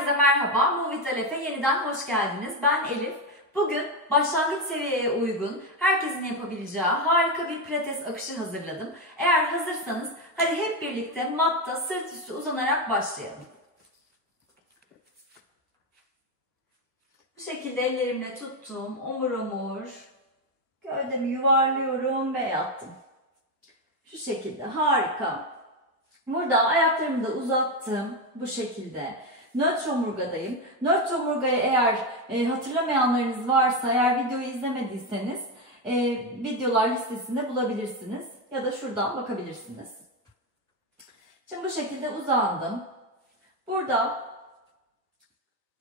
Herkese merhaba. Move with Elif'e yeniden hoş geldiniz. Ben Elif. Bugün başlangıç seviyeye uygun, herkesin yapabileceği harika bir pilates akışı hazırladım. Eğer hazırsanız hadi hep birlikte matta sırt üstü uzanarak başlayalım. Bu şekilde ellerimle tuttum, omur omur, gövdemi yuvarlıyorum ve yattım. Şu şekilde harika. Burada ayaklarımı da uzattım bu şekilde. Nötr omurgadayım. Nötr omurgayı eğer hatırlamayanlarınız varsa, eğer videoyu izlemediyseniz videolar listesinde bulabilirsiniz. Ya da şuradan bakabilirsiniz. Şimdi bu şekilde uzandım. Burada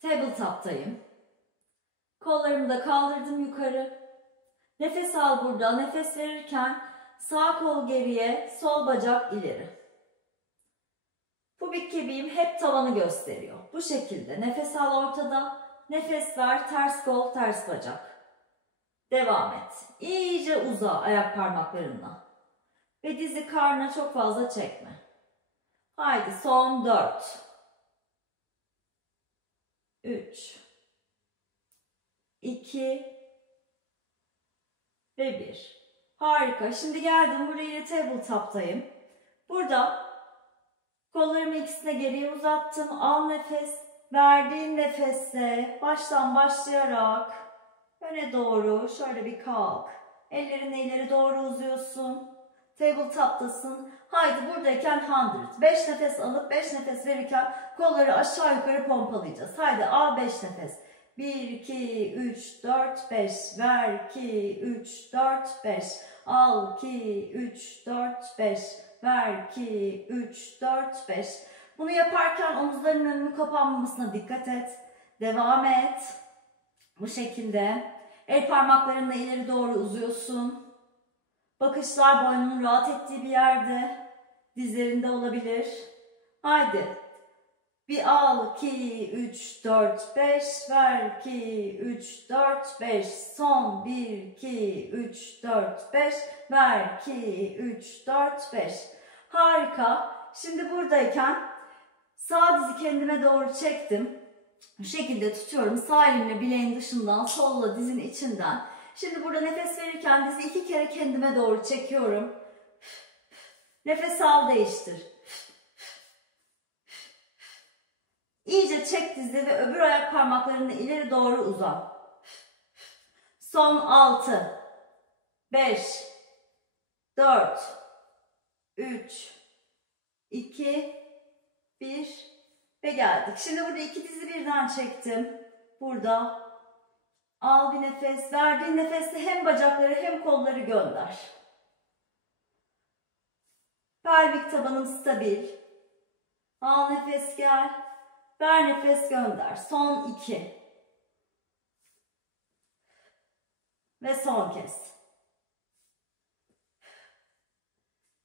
tabletop'tayım. Kollarımı da kaldırdım yukarı. Nefes al burada. Nefes verirken sağ kol geriye, sol bacak ileri. Pubik kemiğim hep tavanı gösteriyor. Bu şekilde nefes al ortada, nefes ver, ters kol, ters bacak. Devam et. İyice uza ayak parmaklarınla. Ve dizi karnına çok fazla çekme. Haydi son 4. 3. 2. Ve 1. Harika. Şimdi geldim. Buraya tabletop'tayım. Burada kollarımı ikisine geriye uzattım. Al nefes. Verdiğin nefesle baştan başlayarak öne doğru şöyle bir kalk. Ellerini ileri doğru uzuyorsun. Tabletop'tasın. Haydi buradayken 100. 5 nefes alıp 5 nefes verirken kolları aşağı yukarı pompalayacağız. Haydi al 5 nefes. 1, 2, 3, 4, 5. Ver 2, 3, 4, 5. Al 2, 3, 4, 5. Ver 2, 3, 4, 5. Bunu yaparken omuzların önünün kapanmamasına dikkat et. Devam et. Bu şekilde. El parmaklarınla ileri doğru uzuyorsun. Bakışlar boynunun rahat ettiği bir yerde. Dizlerinde olabilir. Haydi. Bir al 2, 3, 4, 5. Ver 2, 3, 4, 5. Son 1, 2, 3, 4, 5. Ver 2, 3, 4, 5. Harika. Şimdi buradayken sağ dizi kendime doğru çektim. Bu şekilde tutuyorum. Sağ elimle bileğin dışından, solla dizin içinden. Şimdi burada nefes verirken dizi 2 kere kendime doğru çekiyorum. Nefes al, değiştir. İyice çek dizi ve öbür ayak parmaklarını ileri doğru uzan. Son 6, 5, 4, 3, 2, 1 ve geldik. Şimdi burada 2 dizi birden çektim. Burada al bir nefes. Verdiğin nefesle hem bacakları hem kolları gönder. Pelvik tabanım stabil. Al nefes, gel. Ver nefes, gönder. Son 2. Ve son kez.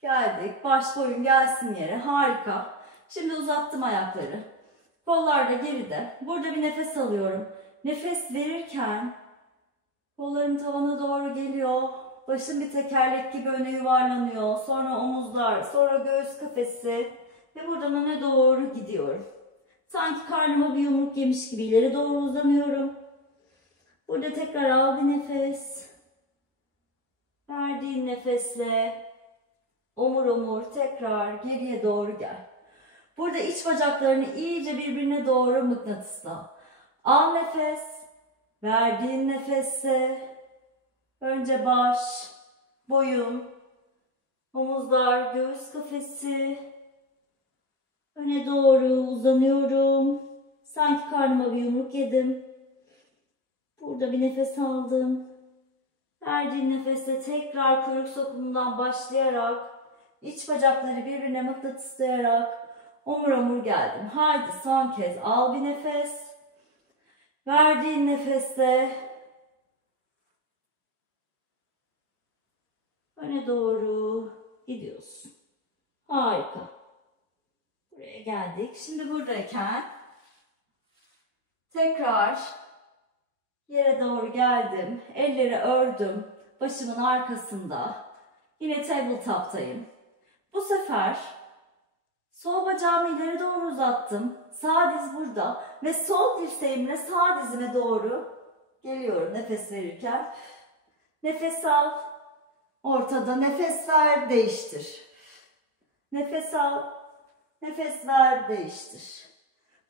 Geldik. Baş boyun gelsin yere. Harika. Şimdi uzattım ayakları. Kollar da geride. Burada bir nefes alıyorum. Nefes verirken kollarım tavana doğru geliyor. Başım bir tekerlek gibi öne yuvarlanıyor. Sonra omuzlar, sonra göğüs kafesi ve buradan öne doğru gidiyorum. Sanki karnıma bir yumruk yemiş gibi ileri doğru uzanıyorum. Burada tekrar al bir nefes. Verdiğin nefesle omur omur tekrar geriye doğru gel. Burada iç bacaklarını iyice birbirine doğru mıknatısla. Al nefes. Verdiğin nefesle önce baş, boyun, omuzlar, göğüs kafesi. Öne doğru uzanıyorum. Sanki karnıma bir yumruk yedim. Burada bir nefes aldım. Verdiğin nefesle tekrar kuyruk sokumundan başlayarak iç bacakları birbirine mıknatıslayarak omur omur geldim. Haydi son kez al bir nefes. Verdiğin nefesle öne doğru gidiyorsun. Harika. Buraya geldik. Şimdi buradayken tekrar yere doğru geldim. Elleri ördüm. Başımın arkasında. Yine tabletop'tayım. Bu sefer Sol bacağımı ileri doğru uzattım. Sağ diz burada ve sol dirseğimle sağ dizime doğru geliyorum nefes verirken. Nefes al. Ortada nefes ver, değiştir. Nefes al. Nefes ver, değiştir.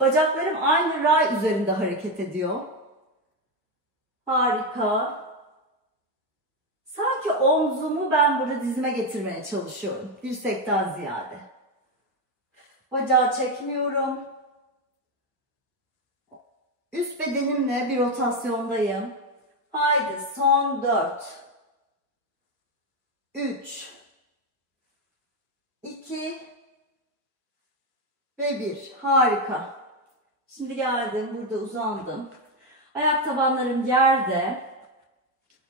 Bacaklarım aynı ray üzerinde hareket ediyor. Harika. Sanki omzumu ben burada dizime getirmeye çalışıyorum. Dirsekten ziyade. Bacağı çekmiyorum. Üst bedenimle bir rotasyondayım. Haydi son 4. 3. 2. Ve 1. Harika. Şimdi geldim. Burada uzandım. Ayak tabanlarım yerde.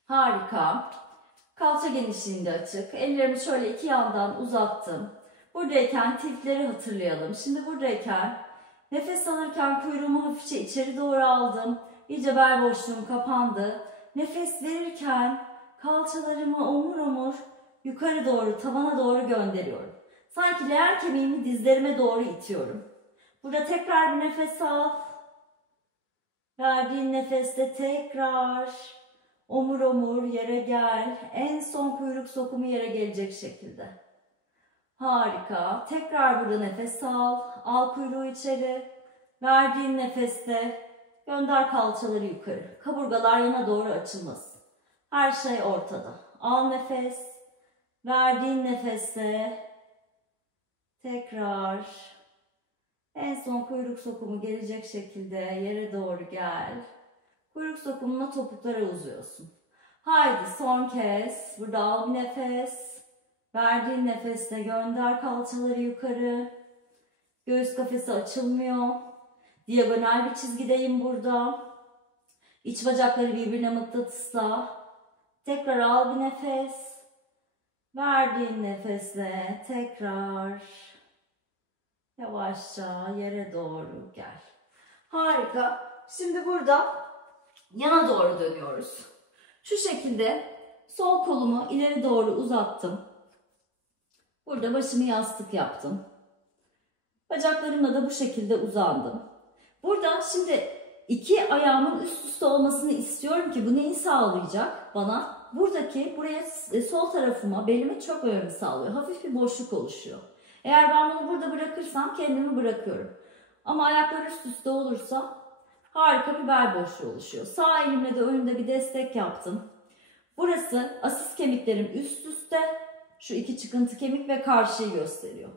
Harika. Kalça genişliğinde açık. Ellerimi şöyle iki yandan uzattım. Buradayken tiltleri hatırlayalım. Şimdi buradayken nefes alırken kuyruğumu hafifçe içeri doğru aldım. İyice bel boşluğum kapandı. Nefes verirken kalçalarımı omur omur yukarı doğru, tavana doğru gönderiyorum. Sanki leğen kemiğimi dizlerime doğru itiyorum. Burada tekrar bir nefes al. Verdiğin nefeste tekrar omur omur yere gel. En son kuyruk sokumu yere gelecek şekilde. Harika. Tekrar burada nefes al. Al kuyruğu içeri. Verdiğin nefeste gönder kalçaları yukarı. Kaburgalar yana doğru açılmasın. Her şey ortada. Al nefes. Verdiğin nefeste tekrar en son kuyruk sokumu gelecek şekilde yere doğru gel. Kuyruk sokumuna topuklara uzuyorsun. Haydi son kez. Burada al bir nefes. Verdiğin nefeste gönder kalçaları yukarı. Göğüs kafesi açılmıyor. Diagonal bir çizgideyim burada. İç bacakları birbirine mıknatısla. Tekrar al bir nefes. Verdiğin nefesle tekrar yavaşça yere doğru gel. Harika. Şimdi burada yana doğru dönüyoruz. Şu şekilde sol kolumu ileri doğru uzattım. Burada başımı yastık yaptım. Bacaklarımla da bu şekilde uzandım. Burada şimdi iki ayağımın üst üste olmasını istiyorum ki bu neyi sağlayacak bana? Buraya sol tarafıma, belime çok önemli sağlıyor. Hafif bir boşluk oluşuyor. Eğer ben bunu burada bırakırsam kendimi bırakıyorum. Ama ayaklar üst üste olursa harika bir bel boşluğu oluşuyor. Sağ elimle de önünde bir destek yaptım. Burası asis kemiklerim üst üste. Şu iki çıkıntı kemik ve karşıyı gösteriyor.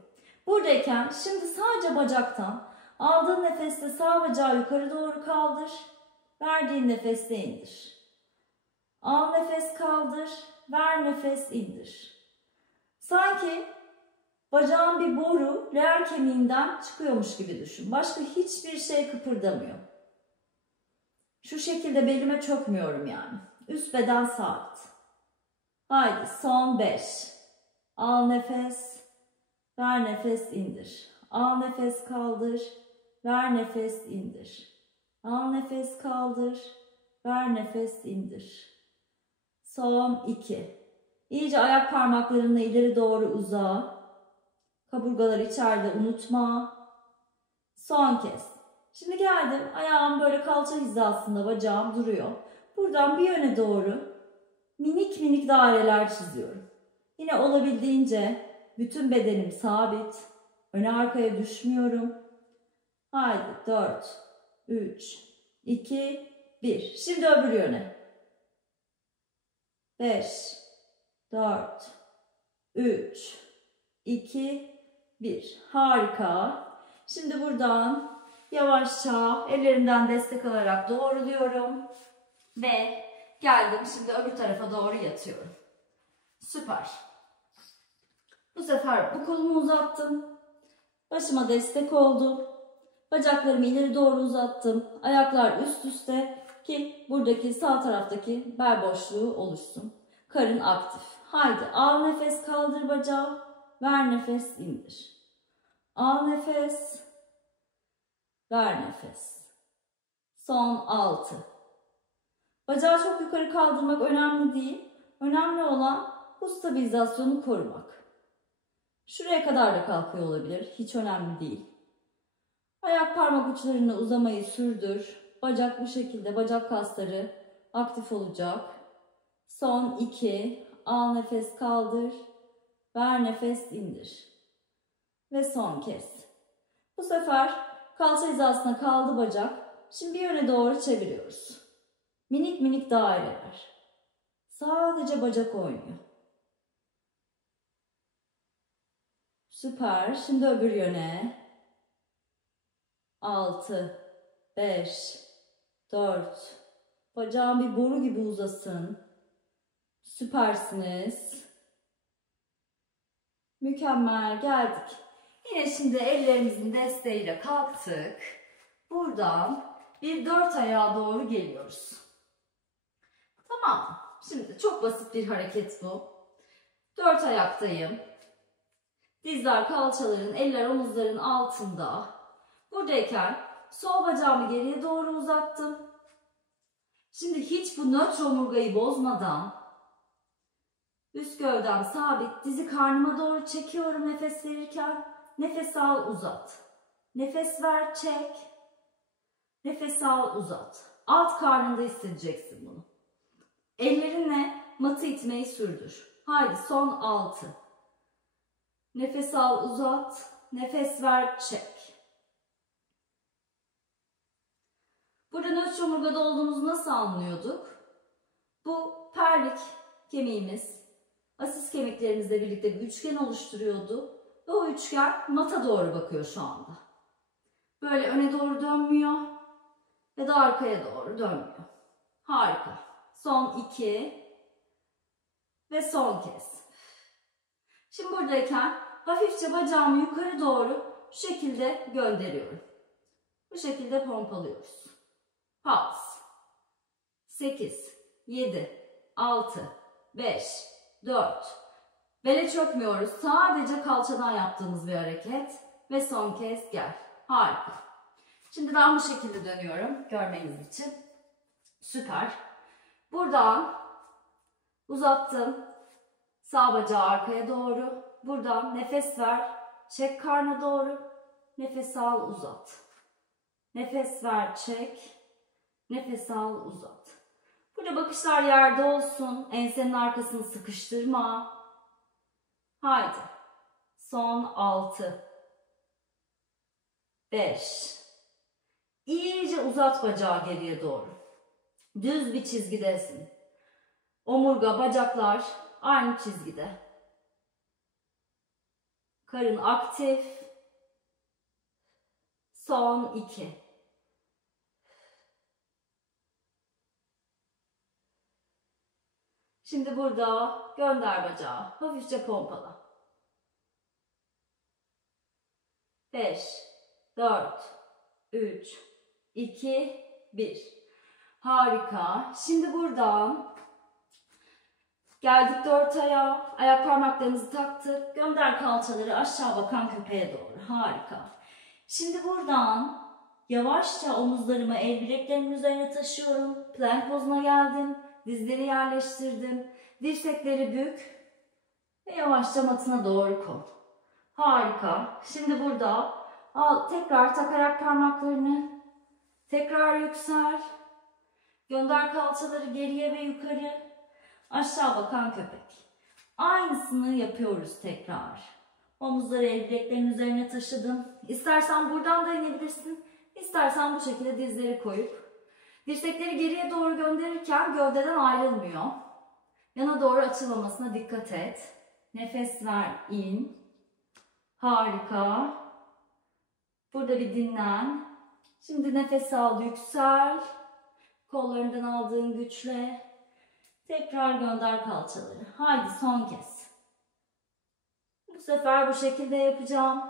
Buradayken şimdi sadece bacaktan aldığın nefeste sağ bacağı yukarı doğru kaldır. Verdiğin nefeste indir. Al nefes kaldır. Ver nefes indir. Sanki bacağın bir boru leğen kemiğinden çıkıyormuş gibi düşün. Başka hiçbir şey kıpırdamıyor. Şu şekilde belime çökmüyorum yani. Üst beden sabit. Haydi son 5. Al nefes. Ver nefes indir. Al nefes kaldır. Ver nefes indir. Al nefes kaldır. Ver nefes indir. Son 2. İyice ayak parmaklarını ileri doğru uza. Kaburgaları içeride unutma. Son kez. Şimdi geldim. Ayağım böyle kalça hizasında, bacağım duruyor. Buradan bir yöne doğru minik minik daireler çiziyorum. Yine olabildiğince bütün bedenim sabit. Öne arkaya düşmüyorum. Haydi 4, 3, 2, 1. Şimdi öbür yöne. 5, 4, 3, 2, 1. Harika. Şimdi buradan yavaşça ellerimden destek alarak doğruluyorum. Ve geldim şimdi öbür tarafa doğru yatıyorum. Süper. Bu sefer bu kolumu uzattım. Başıma destek oldu. Bacaklarımı ileri doğru uzattım. Ayaklar üst üste ki buradaki sağ taraftaki bel boşluğu oluşsun. Karın aktif. Haydi al nefes kaldır bacağı. Ver nefes indir. Al nefes. Ver nefes. Son 6. Bacağı çok yukarı kaldırmak önemli değil. Önemli olan bu stabilizasyonu korumak. Şuraya kadar da kalkıyor olabilir. Hiç önemli değil. Ayak parmak uçlarını uzamayı sürdür. Bacak bu şekilde, bacak kasları aktif olacak. Son 2. Al nefes, kaldır. Ver nefes, indir. Ve son kez. Bu sefer kalça hizasına kaldı bacak. Şimdi bir yöne doğru çeviriyoruz. Minik minik daireler. Sadece bacak oynuyor. Süper. Şimdi öbür yöne. 6, 5, 4. Bacağın bir boru gibi uzasın. Süpersiniz. Mükemmel, geldik. Yine şimdi ellerimizin desteğiyle kalktık. Buradan bir 4 ayağa doğru geliyoruz. Tamam. Şimdi çok basit bir hareket bu. 4 ayaktayım. Dizler kalçaların, eller omuzların altında. Buradayken sol bacağımı geriye doğru uzattım. Şimdi hiç bu nötr omurgayı bozmadan üst gövdem sabit, dizi karnıma doğru çekiyorum nefes verirken. Nefes al, uzat. Nefes ver, çek. Nefes al, uzat. Alt karnında hissedeceksin bunu. Ellerinle matı itmeyi sürdür. Haydi son 6. Nefes al, uzat. Nefes ver, çek. Burada nötr omurgada olduğumuzu nasıl anlıyorduk? Bu pelvik kemiğimiz, asis kemiklerimizle birlikte bir üçgen oluşturuyordu. Ve o üçgen mata doğru bakıyor şu anda. Böyle öne doğru dönmüyor ve de arkaya doğru dönmüyor. Harika. Son 2 ve son kez. Şimdi buradayken hafifçe bacağımı yukarı doğru şu şekilde gönderiyorum. Bu şekilde pompalıyoruz. Pause. 8, 7, 6, 5, 4. Bele çökmüyoruz. Sadece kalçadan yaptığımız bir hareket. Ve son kez gel. Harika. Şimdi ben bu şekilde dönüyorum görmeniz için. Süper. Buradan uzattım. Sağ bacağı arkaya doğru. Buradan nefes ver. Çek karna doğru. Nefes al, uzat. Nefes ver, çek. Nefes al, uzat. Burada bakışlar yerde olsun. Ensenin arkasını sıkıştırma. Haydi. Son 6. 5. İyice uzat bacağı geriye doğru. Düz bir çizgidesin. Omurga, bacaklar aynı çizgide. Karın aktif. Son 2. Şimdi burada gönder bacağı. Hafifçe pompala. 5, 4, 3, 2, 1. Harika. Şimdi buradan geldik 4 ayağa. Ayak parmaklarımızı taktık. Gönder kalçaları aşağı bakan köpeğe doğru. Harika. Şimdi buradan yavaşça omuzlarımı el bileklerimin üzerine taşıyorum. Plank pozuna geldim. Dizleri yerleştirdim. Dirsekleri bük. Ve yavaşça matına doğru koy. Harika. Şimdi burada al, tekrar tak ayak parmaklarını. Tekrar yüksel. Gönder kalçaları geriye ve yukarı. Aşağı bakan köpek. Aynısını yapıyoruz tekrar. Omuzları el bileklerin üzerine taşıdım. İstersen buradan da inebilirsin. İstersen bu şekilde dizleri koyup dirsekleri geriye doğru gönderirken gövdeden ayrılmıyor. Yana doğru açılmamasına dikkat et. Nefes ver, in. Harika. Burada bir dinlen. Şimdi nefes al, yüksel. Kollarından aldığın güçle. Tekrar gönder kalçaları. Haydi son kez. Bu sefer bu şekilde yapacağım.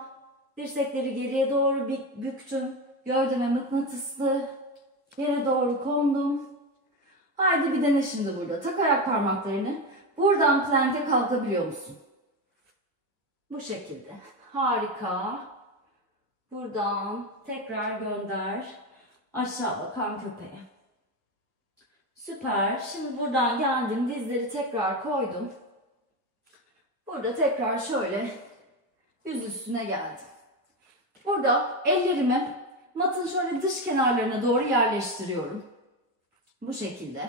Dirsekleri geriye doğru büktüm. Gövdeme mıknatıslı. Yere doğru kondum. Haydi bir dene şimdi burada. Tak ayak parmaklarını. Buradan plank'e kalkabiliyor musun? Bu şekilde. Harika. Buradan tekrar gönder. Aşağı bakan köpeğe. Süper. Şimdi buradan geldim. Dizleri tekrar koydum. Burada tekrar şöyle yüz üstüne geldim. Burada ellerimi matın şöyle dış kenarlarına doğru yerleştiriyorum. Bu şekilde.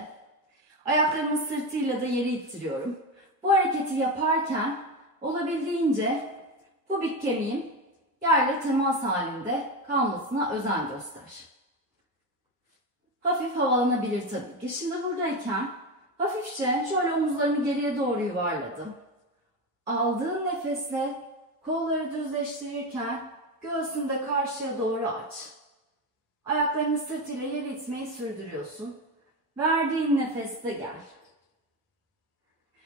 Ayaklarımın sırtıyla da yeri ittiriyorum. Bu hareketi yaparken olabildiğince pubik kemiğim yerle temas halinde kalmasına özen göster. Hafif havalanabilir tabii ki. Şimdi buradayken hafifçe şöyle omuzlarımı geriye doğru yuvarladım. Aldığın nefesle kolları düzleştirirken göğsünü de karşıya doğru aç. Ayaklarını sırtıyla yere itmeyi sürdürüyorsun. Verdiğin nefeste gel.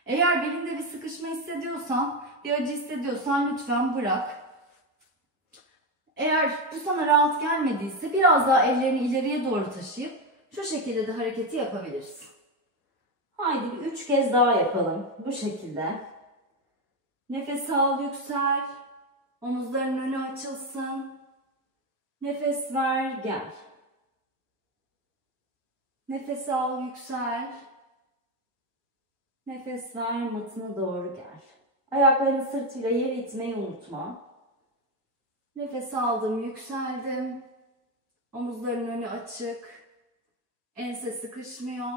Eğer belinde bir sıkışma hissediyorsan, bir acı hissediyorsan lütfen bırak. Eğer bu sana rahat gelmediyse biraz daha ellerini ileriye doğru taşıyıp şu şekilde de hareketi yapabilirsin. Haydi bir 3 kez daha yapalım bu şekilde. Nefes al, yüksel. Omuzların önü açılsın. Nefes ver, gel. Nefes al, yüksel. Nefes ver, matına doğru gel. Ayaklarını sırtıyla yere itmeyi unutma. Nefes aldım, yükseldim. Omuzların önü açık. Ense sıkışmıyor.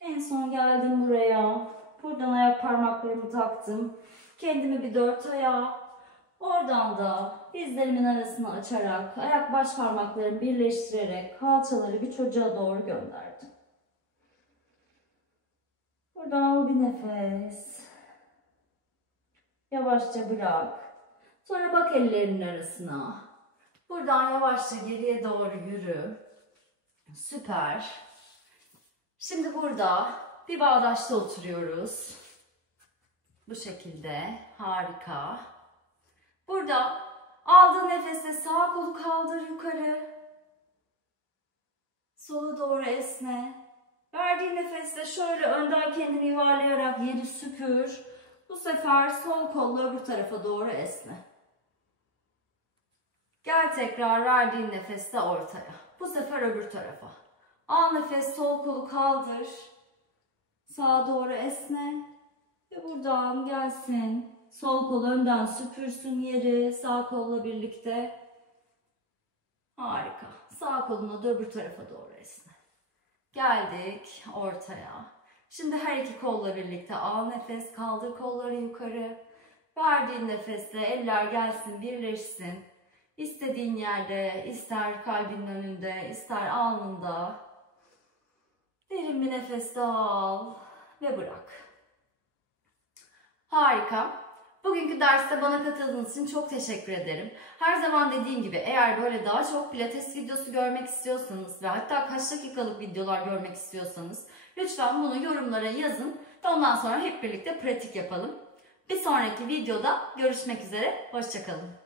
En son geldim buraya. Buradan ayak parmaklarımı taktım. Kendimi bir 4 ayağa. Oradan da dizlerimin arasını açarak, ayak baş parmaklarımı birleştirerek kalçaları bir çocuğa doğru gönderdim. Buradan al bir nefes. Yavaşça bırak. Sonra bak ellerinin arasına. Buradan yavaşça geriye doğru yürü. Süper. Şimdi burada bir bağdaşta oturuyoruz. Bu şekilde. Harika. Burada aldığın nefesle sağ kolu kaldır yukarı. Sola doğru esne. Verdiğin nefesle şöyle önden kendini yuvarlayarak yeri süpür. Bu sefer sol kolla öbür tarafa doğru esne. Gel tekrar verdiğin nefesle ortaya. Bu sefer öbür tarafa. Al nefes, sol kolu kaldır. Sağa doğru esne. Ve buradan gelsin. Sol kol önden süpürsün yeri. Sağ kolla birlikte. Harika. Sağ koluna da öbür tarafa doğru esne. Geldik ortaya. Şimdi her iki kolla birlikte al nefes, kaldır kolları yukarı. Verdiğin nefesle eller gelsin, birleşsin. İstediğin yerde, ister kalbinin önünde, ister alnında. Derin bir nefes daha al ve bırak. Harika. Bugünkü derste bana katıldığınız için çok teşekkür ederim. Her zaman dediğim gibi eğer böyle daha çok pilates videosu görmek istiyorsanız ve hatta kaç dakikalık videolar görmek istiyorsanız lütfen bunu yorumlara yazın ve ondan sonra hep birlikte pratik yapalım. Bir sonraki videoda görüşmek üzere. Hoşça kalın.